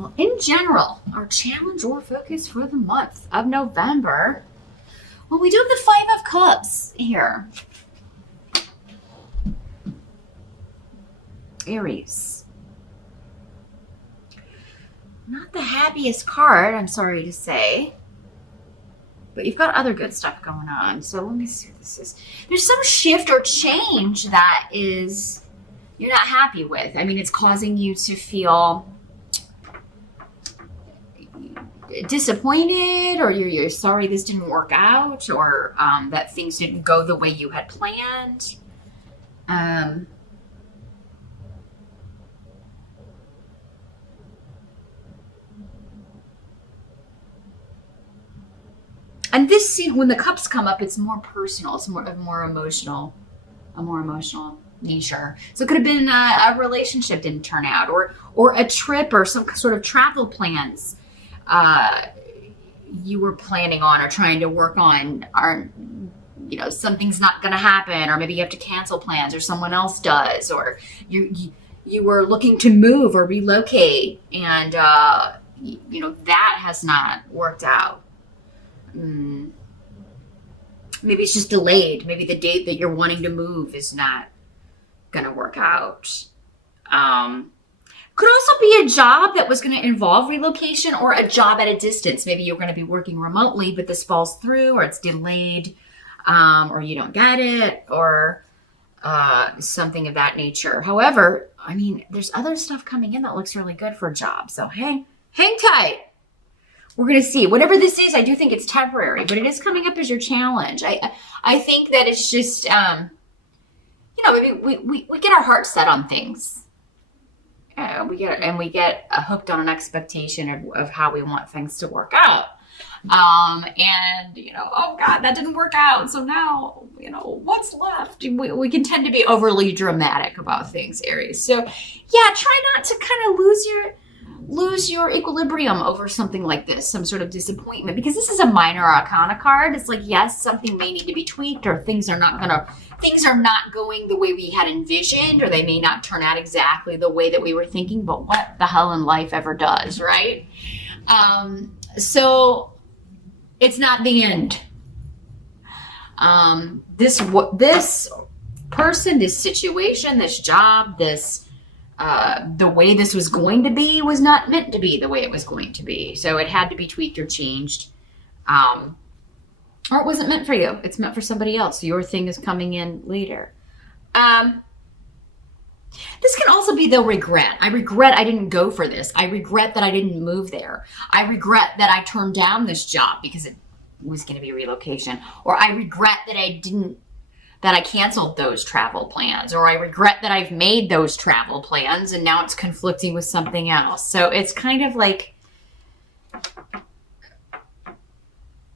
Well, in general, our challenge or focus for the month of November, well, we do have the Five of Cups here. Aries. Not the happiest card, I'm sorry to say. But you've got other good stuff going on. So let me see what this is. There's some shift or change that is you're not happy with. I mean, it's causing you to feel disappointed, or you're sorry this didn't work out, or that things didn't go the way you had planned. And this scene, when the cups come up, it's more personal. It's more emotional, a more emotional nature. So it could have been a relationship didn't turn out, or a trip, or some sort of travel plans you were planning on or trying to work on are, something's not going to happen, or maybe you have to cancel plans, or someone else does, or you were looking to move or relocate, and that has not worked out. Maybe it's just delayed. Maybe the date that you're wanting to move is not going to work out. Could also be a job that was going to involve relocation, or a job at a distance. Maybe you're going to be working remotely, but this falls through, or it's delayed, or you don't get it, or something of that nature. However, I mean, there's other stuff coming in that looks really good for a job. So hang tight. We're going to see. Whatever this is, I do think it's temporary, but it is coming up as your challenge. I think that it's just, maybe we get our heart set on things. We get hooked on an expectation of how we want things to work out. Oh God, that didn't work out. So now, what's left? We can tend to be overly dramatic about things, Aries. So yeah, try not to kind of lose your equilibrium over something like this, some sort of disappointment, because this is a minor arcana card. It's like, yes, something may need to be tweaked, or things are not going the way we had envisioned, or they may not turn out exactly the way that we were thinking, but what the hell in life ever does, right? So it's not the end. This person, this situation, this job, the way this was going to be was not meant to be the way it was going to be. So it had to be tweaked or changed. Or it wasn't meant for you. It's meant for somebody else. Your thing is coming in later. This can also be the regret. I regret I didn't go for this. I regret that I didn't move there. I regret that I turned down this job because it was going to be relocation. Or I regret that I canceled those travel plans, or I regret that I've made those travel plans and now it's conflicting with something else. So it's kind of like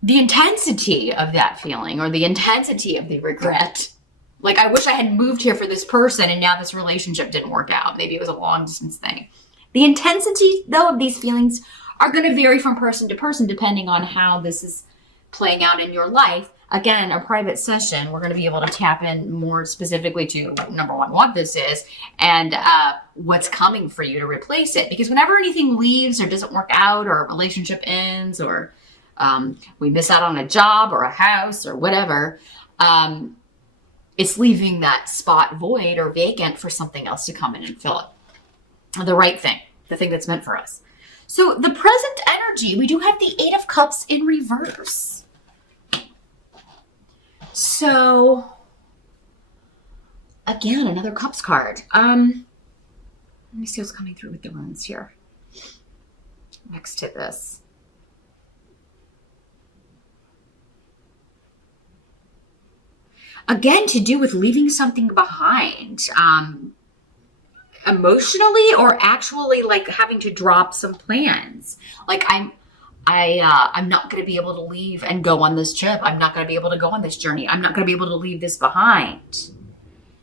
the intensity of that feeling, or the intensity of the regret. Like, I wish I had moved here for this person and now this relationship didn't work out. Maybe it was a long distance thing. The intensity, though, of these feelings are going to vary from person to person depending on how this is playing out in your life. Again, a private session, we're going to be able to tap in more specifically to, number one, what this is, and what's coming for you to replace it. Because whenever anything leaves or doesn't work out, or a relationship ends, or we miss out on a job or a house or whatever, it's leaving that spot void or vacant for something else to come in and fill it. The right thing, the thing that's meant for us. So the present energy, we do have the Eight of Cups in reverse. So, again, another Cups card. Let me see what's coming through with the runes here. Next to this. Again, to do with leaving something behind. Emotionally, or actually like having to drop some plans. Like I'm not going to be able to leave and go on this trip. I'm not going to be able to go on this journey. I'm not going to be able to leave this behind.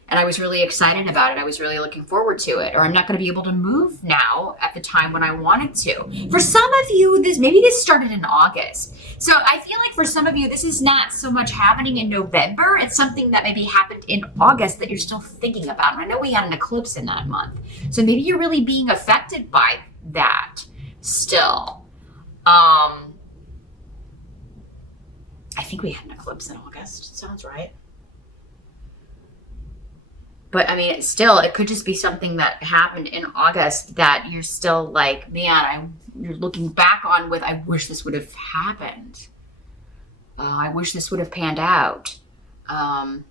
And I was really excited about it. I was really looking forward to it. Or I'm not going to be able to move now at the time when I wanted to. For some of you, maybe this started in August. So I feel like for some of you, this is not so much happening in November. It's something that maybe happened in August that you're still thinking about. And I know we had an eclipse in that month. So maybe you're really being affected by that. still. I think we had an eclipse in August. Sounds right. But I mean, it could just be something that happened in August that you're still like, man, you're looking back on with, I wish this would have happened. I wish this would have panned out. I'm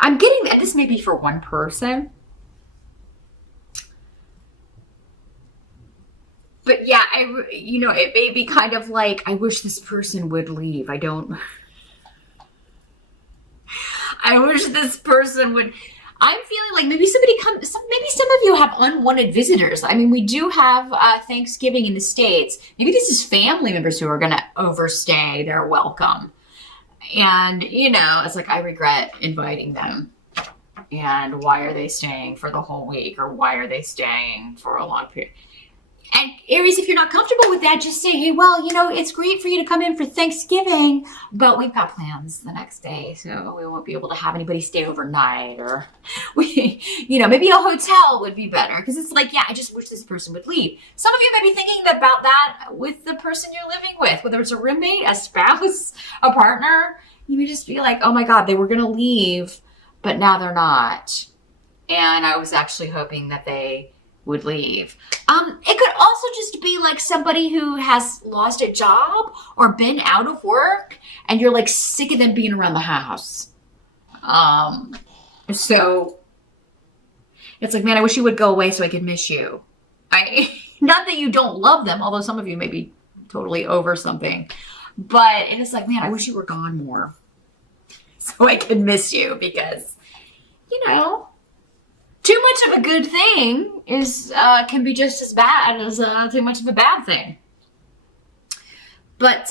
getting that this may be for one person. But yeah, it may be kind of like, I wish this person would leave. I wish this person would. I'm feeling like maybe maybe some of you have unwanted visitors. I mean, we do have Thanksgiving in the States. Maybe this is family members who are going to overstay their welcome. And, it's like, I regret inviting them. And why are they staying for the whole week? Or why are they staying for a long period? And Aries, if you're not comfortable with that, just say, hey, well, it's great for you to come in for Thanksgiving, but we've got plans the next day, so we won't be able to have anybody stay overnight, or maybe a hotel would be better, because it's like, yeah, I just wish this person would leave. Some of you may be thinking about that with the person you're living with, whether it's a roommate, a spouse, a partner. You may just be like, oh my God, they were going to leave, but now they're not. And I was actually hoping that they would leave. It could also just be like somebody who has lost a job or been out of work, and you're like sick of them being around the house. So it's like, man, I wish you would go away so I could miss you. Not that you don't love them, although some of you may be totally over something, but it's like, man, I wish you were gone more so I could miss you, because, too much of a good thing can be just as bad as too much of a bad thing. But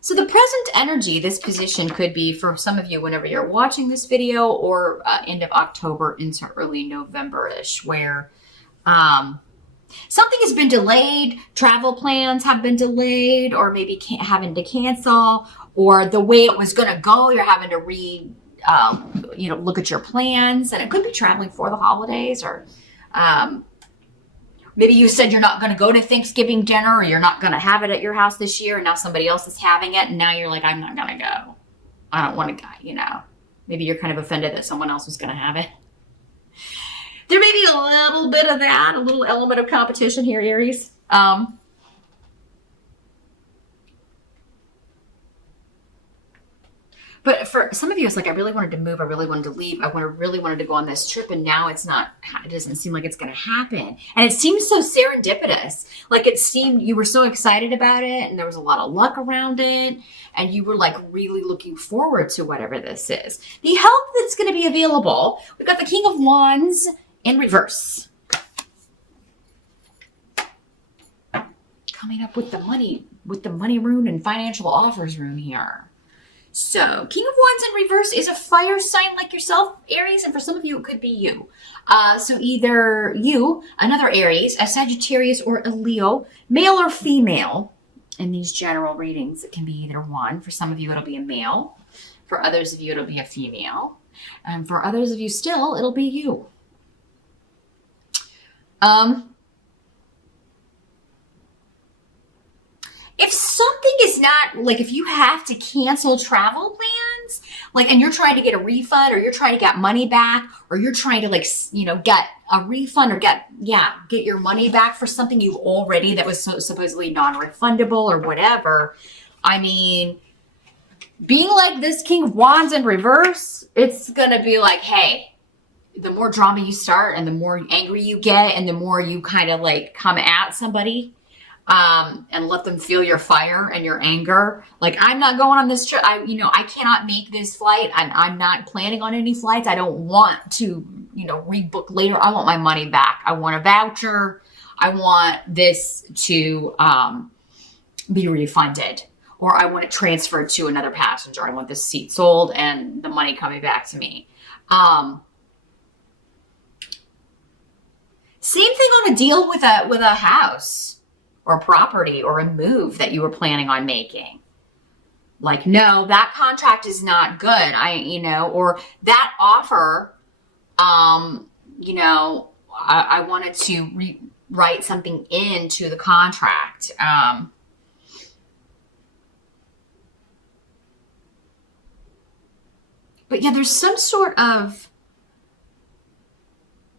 so the present energy, this position could be for some of you whenever you're watching this video, or end of October into early November-ish, where something has been delayed, travel plans have been delayed, or maybe having to cancel, or the way it was going to go, you're having to look at your plans, and it could be traveling for the holidays, or maybe you said you're not going to go to Thanksgiving dinner, or you're not going to have it at your house this year, and now somebody else is having it, and now you're like, I'm not going to go. I don't want to go, Maybe you're kind of offended that someone else was going to have it. There may be a little bit of that, a little element of competition here, Aries. But for some of you, it's like, I really wanted to move. I really wanted to leave. Really wanted to go on this trip. And now it doesn't seem like it's going to happen. And it seems so serendipitous. Like it seemed you were so excited about it, and there was a lot of luck around it. And you were like really looking forward to whatever this is. The help that's going to be available. We've got the King of Wands in reverse. Coming up with the money rune and financial offers rune here. So, King of Wands in reverse is a fire sign like yourself, Aries, and for some of you, it could be you. So either you, another Aries, a Sagittarius, or a Leo, male or female. In these general readings, it can be either one. For some of you, it'll be a male. For others of you, it'll be a female. And for others of you still, it'll be you. If something is not, like if you have to cancel travel plans, and you're trying to get a refund, or you're trying to get money back, or you're trying to get a refund, or get your money back for something you already that was supposedly non-refundable or whatever. I mean, being like this King of Wands in reverse, it's going to be like, hey, the more drama you start, and the more angry you get, and the more you kind of come at somebody, and let them feel your fire and your anger. Like, I'm not going on this trip. I cannot make this flight. I'm not planning on any flights. I don't want to, rebook later. I want my money back. I want a voucher. I want this to be refunded, or I want it transferred to another passenger. I want this seat sold and the money coming back to me. Same thing on a deal with a house, or property, or a move that you were planning on making. Like, no, that contract is not good. Or that offer, I wanted to write something into the contract. But yeah, there's some sort of,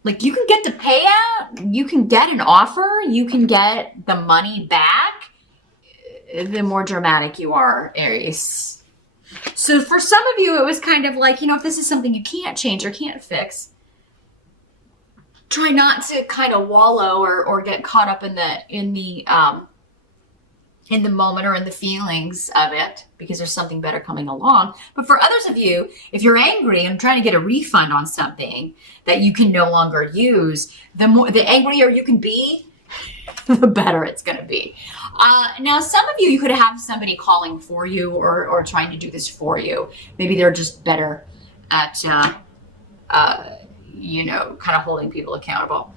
like, you can get the payout, you can get an offer, you can get the money back, the more dramatic you are, Aries. So for some of you, it was kind of like, if this is something you can't change or can't fix, try not to kind of wallow or get caught up in the moment or in the feelings of it, because there's something better coming along. But for others of you, if you're angry and trying to get a refund on something that you can no longer use, the angrier you can be, the better it's going to be. Now, some of you could have somebody calling for you or trying to do this for you. Maybe they're just better at, kind of holding people accountable.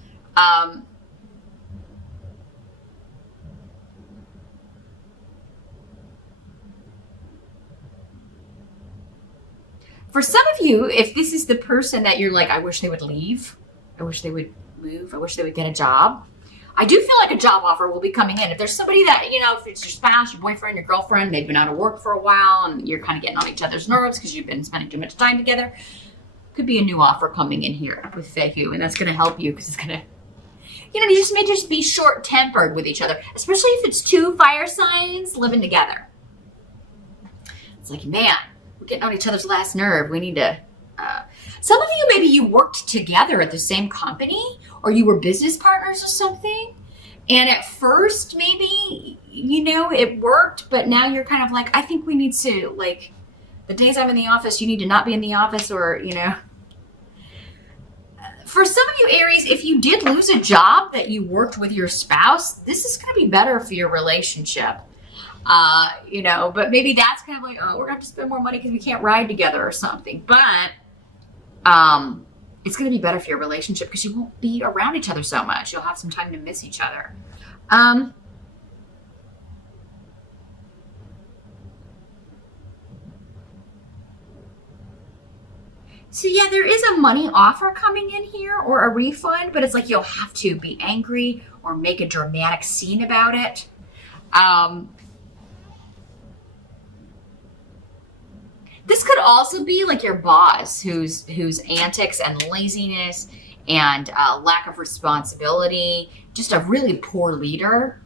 For some of you, if this is the person that you're like, I wish they would leave, I wish they would move, I wish they would get a job, I do feel like a job offer will be coming in. If there's somebody that, if it's your spouse, your boyfriend, your girlfriend, they've been out of work for a while and you're kind of getting on each other's nerves because you've been spending too much time together, could be a new offer coming in here with Fehu, and that's going to help you because it's going to, you just may just be short-tempered with each other, especially if it's two fire signs living together. It's like, man, we're getting on each other's last nerve. We need to, some of you, maybe you worked together at the same company or you were business partners or something. And at first, maybe, it worked, but now you're kind of like, I think we need to, like, the days I'm in the office, you need to not be in the office, or, For some of you, Aries, if you did lose a job that you worked with your spouse, this is going to be better for your relationship. But maybe that's kind of like, oh, we're going to have to spend more money because we can't ride together or something. But it's going to be better for your relationship because you won't be around each other so much. You'll have some time to miss each other. So yeah, there is a money offer coming in here or a refund, but it's like you'll have to be angry or make a dramatic scene about it. This could also be like your boss whose antics and laziness and lack of responsibility, just a really poor leader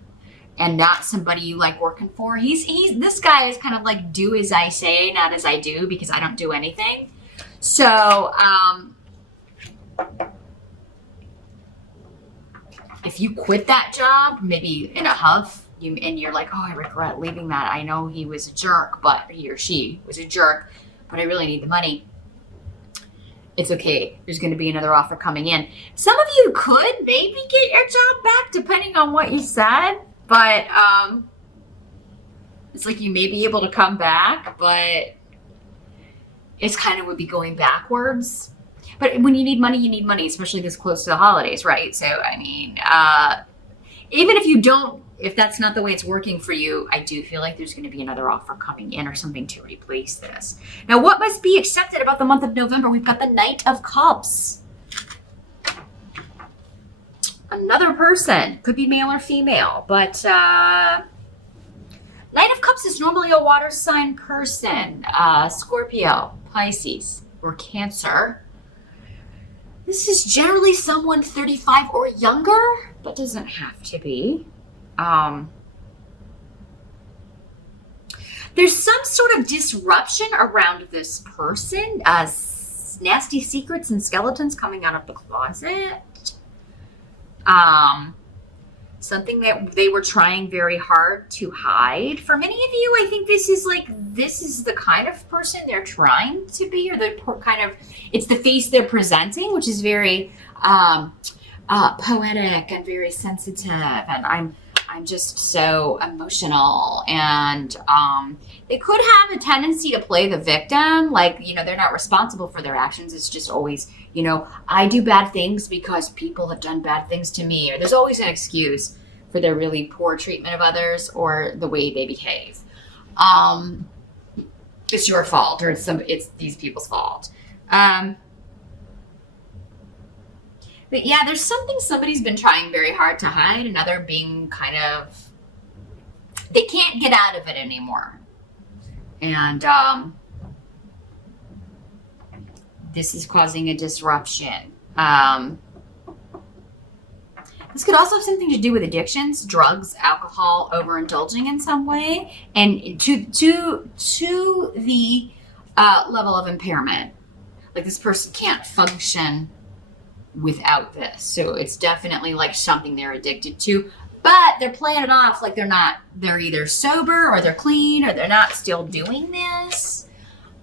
and not somebody you like working for. This guy is kind of like, do as I say, not as I do, because I don't do anything. So, if you quit that job, maybe in a huff, and you're like, oh, I regret leaving that. I know he was a jerk, but he or she was a jerk, but I really need the money. It's okay. There's going to be another offer coming in. Some of you could maybe get your job back depending on what you said, but it's like you may be able to come back, but it's kind of would be going backwards. But when you need money, especially this close to the holidays, right? So, I mean, even if that's not the way it's working for you, I do feel like there's going to be another offer coming in or something to replace this. Now, what must be accepted about the month of November? We've got the Knight of Cups. Another person, could be male or female, but Knight of Cups is normally a water sign person, Scorpio, Pisces, or Cancer. This is generally someone 35 or younger, but doesn't have to be. There's some sort of disruption around this person, nasty secrets and skeletons coming out of the closet. Something that they were trying very hard to hide. For many of you, I think this is the kind of person they're trying to be, or it's the face they're presenting, which is very poetic and very sensitive, and I'm just so emotional, and they could have a tendency to play the victim, like, they're not responsible for their actions. It's just always, I do bad things because people have done bad things to me, or there's always an excuse for their really poor treatment of others or the way they behave. It's your fault, or it's these people's fault. But yeah, there's something somebody's been trying very hard to hide, another being kind of, they can't get out of it anymore. And this is causing a disruption. This could also have something to do with addictions, drugs, alcohol, overindulging in some way, and to the level of impairment. Like this person can't function without this. So it's definitely like something they're addicted to, but they're playing it off like they're either sober or they're clean or they're not still doing this.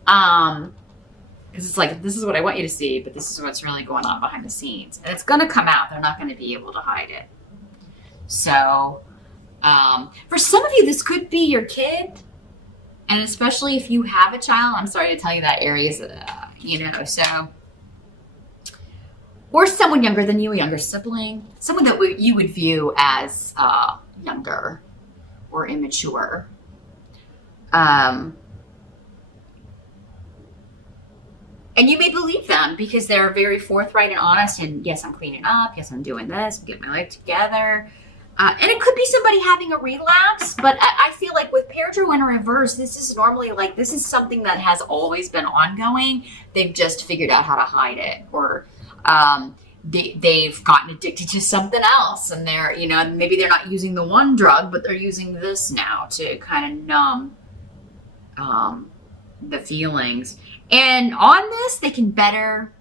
Because it's like, this is what I want you to see, but this is what's really going on behind the scenes. And it's going to come out. They're not going to be able to hide it. So, for some of you, this could be your kid. And especially if you have a child, I'm sorry to tell you that, Aries, so. Or someone younger than you, a younger sibling. Someone that you would view as younger or immature. And you may believe them because they're very forthright and honest. And yes, I'm cleaning up. Yes, I'm doing this. I'm getting my life together. And it could be somebody having a relapse. But I feel like with Peridot in reverse, this is normally like, this is something that has always been ongoing. They've just figured out how to hide it. Or they've gotten addicted to something else. And they're, maybe they're not using the one drug, but they're using this now to kind of numb the feelings. And on this, they can better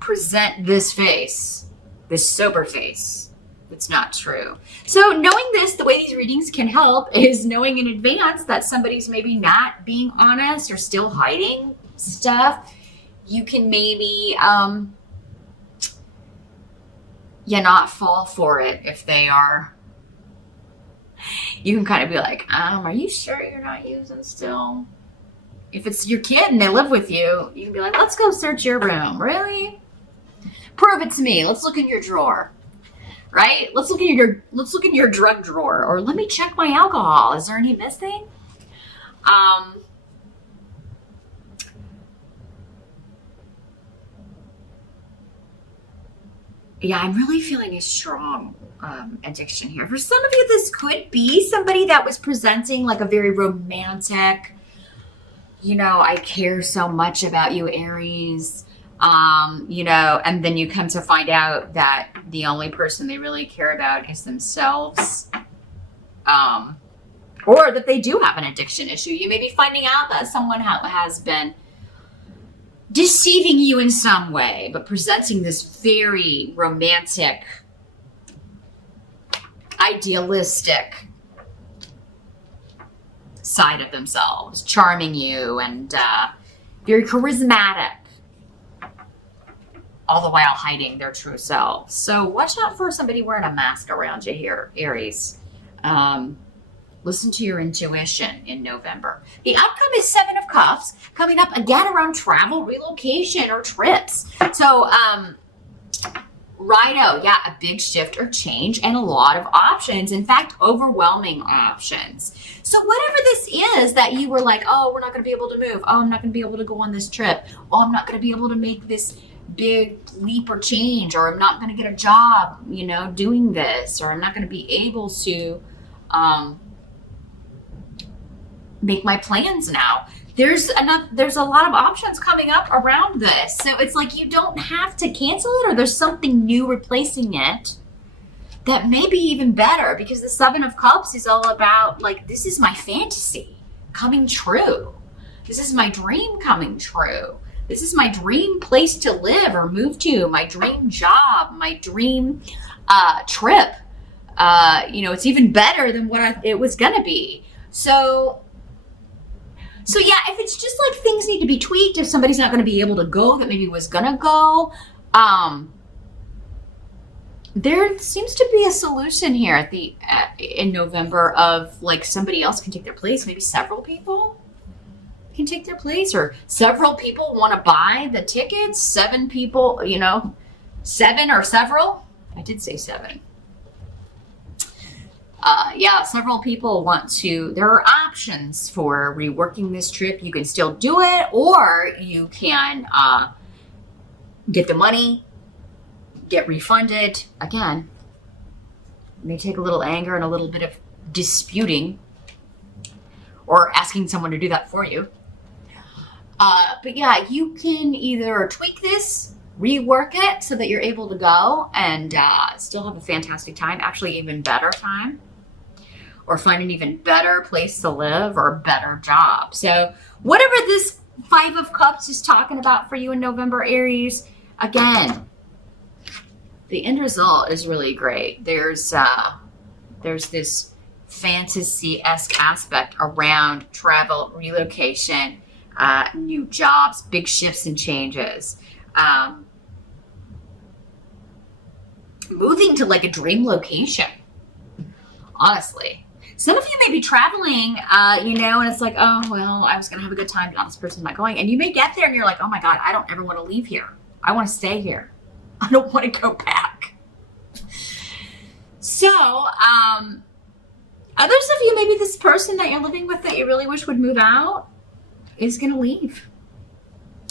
present this face, this sober face. It's not true. So knowing this, the way these readings can help is knowing in advance that somebody's maybe not being honest or still hiding stuff. You can maybe, not fall for it if they are. You can kind of be like, are you sure you're not using still? If it's your kid and they live with you, you can be like, let's go search your room. Really? Prove it to me. Let's look in your drawer. Right? Let's look in your drug drawer. Or let me check my alcohol. Is there any missing? Yeah, I'm really feeling a strong addiction here. For some of you, this could be somebody that was presenting like a very romantic, I care so much about you, Aries, and then you come to find out that the only person they really care about is themselves, or that they do have an addiction issue. You may be finding out that someone has been deceiving you in some way, but presenting this very romantic, idealistic side of themselves, charming you and very charismatic, all the while hiding their true selves. So watch out for somebody wearing a mask around you here, Aries. Listen to your intuition in November. The outcome is 7 of Cups, coming up again around travel, relocation, or trips. So, righto, yeah, a big shift or change and a lot of options. In fact, overwhelming options. So whatever this is that you were like, oh, we're not going to be able to move. Oh, I'm not going to be able to go on this trip. Oh, I'm not going to be able to make this big leap or change, or I'm not going to get a job, doing this, or I'm not going to be able to make my plans now. There's a lot of options coming up around this. So it's like you don't have to cancel it, or there's something new replacing it that may be even better, because the 7 of Cups is all about like, this is my fantasy coming true. This is my dream coming true. This is my dream place to live or move to, my dream job, my dream trip. It's even better than what it was going to be. So yeah, if it's just like things need to be tweaked, if somebody's not going to be able to go that maybe was going to go, there seems to be a solution here in November of like somebody else can take their place. Maybe several people can take their place, or several people want to buy the tickets. 7 people, 7 or several. I did say 7. Several people want to, there are options for reworking this trip. You can still do it, or you can get the money get refunded. Again, it may take a little anger and a little bit of disputing or asking someone to do that for you. But yeah, you can either tweak this, rework it so that you're able to go and still have a fantastic time, actually even better time, or find an even better place to live or a better job. So whatever this 5 of Cups is talking about for you in November, Aries, again, the end result is really great. There's this fantasy-esque aspect around travel, relocation, new jobs, big shifts and changes. Moving to like a dream location, honestly. Some of you may be traveling, and it's like, oh, well, I was going to have a good time, but this person's not going. And you may get there and you're like, oh my God, I don't ever want to leave here. I want to stay here. I don't want to go back. So, others of you, maybe this person that you're living with that you really wish would move out is going to leave.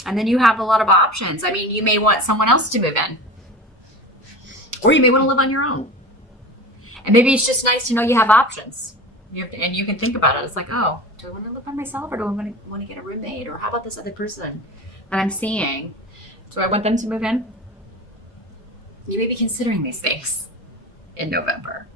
And then you have a lot of options. I mean, you may want someone else to move in. Or you may want to live on your own. And maybe it's just nice to know you have options. And you can think about it. It's like, oh, do I want to live by myself or do I want to get a roommate? Or how about this other person that I'm seeing? Do I want them to move in? You may be considering these things in November.